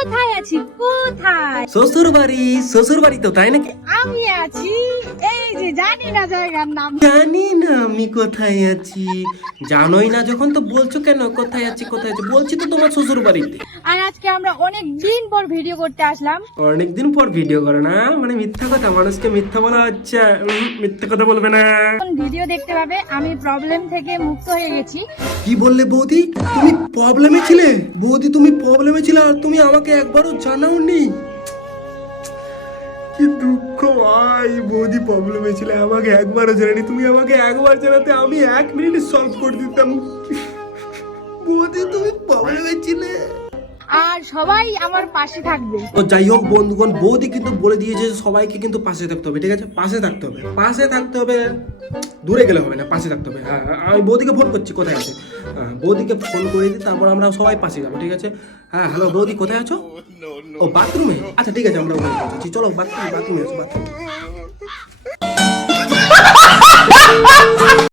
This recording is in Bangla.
কোথায় আছি? কোথায়? শ্বশুর বাড়ি তো, তাই নাকি? আমি আছি এই যে, জানি না জায়গার নাম। জানি না আমি কোথায় আছি। জানোই না যখন তো বলছো কেন কোথায় আছি কোথায় আছি? বলছি তো তোমার শ্বশুর বাড়িতে। আর আজকে আমরা অনেক দিন পর ভিডিও করতে আসলাম। অনেকদিন পর ভিডিও করে না, মানে মিথ্যা কথা, মানুষকে মিথ্যা বলা হচ্ছে। মিথ্যা কথা বলবে না। এখন ভিডিও দেখতে পাবে আমি প্রবলেম থেকে মুক্ত হয়ে গেছি। কি বললে বৌদি? তুমি প্রবলেমে ছিলে? বৌদি তুমি প্রবলেমে ছিলে আর তুমি আমাকে একবারও জানাওনি? কি দুঃখ ভাই, বৌদি প্রবলেমে ছিলে আমাকে একবারও জানানি। তুমি আমাকে একবার জানাতে আমি 1 মিনিটে সলভ করে দিতাম। বৌদি তুমি প্রবলেমে ছিলে। আর সবাই আমার পাশে থাকবে। ও যাই হোক বন্ধুগণ, বৌদি কিন্তু বলে দিয়েছে যে সবাইকে কিন্তু পাশে থাকতে হবে, ঠিক আছে? পাশে থাকতে হবে, পাশে থাকতে হবে, দূরে গেলে হবে না, পাশে থাকতে হবে। হ্যাঁ, আমি বৌদিকে ফোন করছি, কোথায় আছে? হ্যাঁ, বৌদিকে ফোন করে দিই, তারপর আমরা সবাই পাশে যাবো, ঠিক আছে? হ্যাঁ, হ্যালো বৌদি, কোথায় আছো? ও বাথরুমে? আচ্ছা ঠিক আছে, আমরা ওখানে পৌঁছাচ্ছি। চলো বাথরুমে আছো, বাথরুমে।